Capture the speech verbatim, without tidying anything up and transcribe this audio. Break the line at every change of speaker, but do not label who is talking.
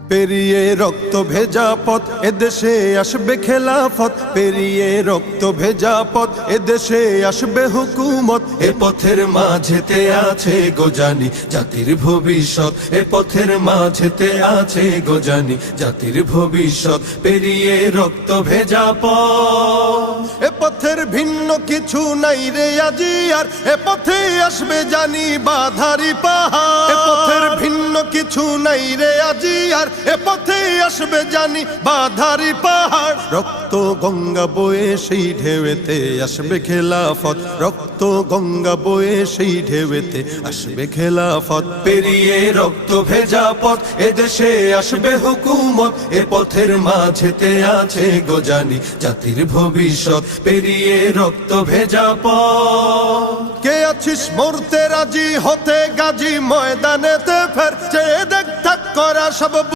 পেরিয়ে রক্ত ভেজা পথ এদেশে আসবে খেলাফত, পেরিয়ে রক্ত ভেজা পথ এদেশে আসবে হুকুমত। এ পথের মাঝেতে আছে গোজানি জাতির ভবিষ্যৎ, এ পথের মাঝেতে আছে গোজানি জাতির ভবিষ্যৎ। পেরিয়ে রক্ত ভেজা পথ, এ পথের ভিন্ন কিছু নাই রে আজি আর, এ পথে আসবে জানি বাধারি পাহাড়। এ পথের ভিন্ন কিছু নাই রে আজি আর, এ পথে আসবে জানি বাধারি পাহাড়। রক্ত গঙ্গা বয়ে সেই ঢেউতে আসবে খেলাফত, রক্ত গঙ্গা বয়ে সেই ঢেউতে আসবে খেলাফত। পেরিয়ে রক্ত ভেজা পথ এদেশে আসবে হুকুমত, এ পথের মাঝেতে আছে গোজানি জাতির ভবিষ্যৎ। পেরিয়ে রক্ত ভেজা পথ, কে আছিস মরতে রাজি হতে গাজী ময়দানেতে ফের চেয়ে দেখ থাক করা সব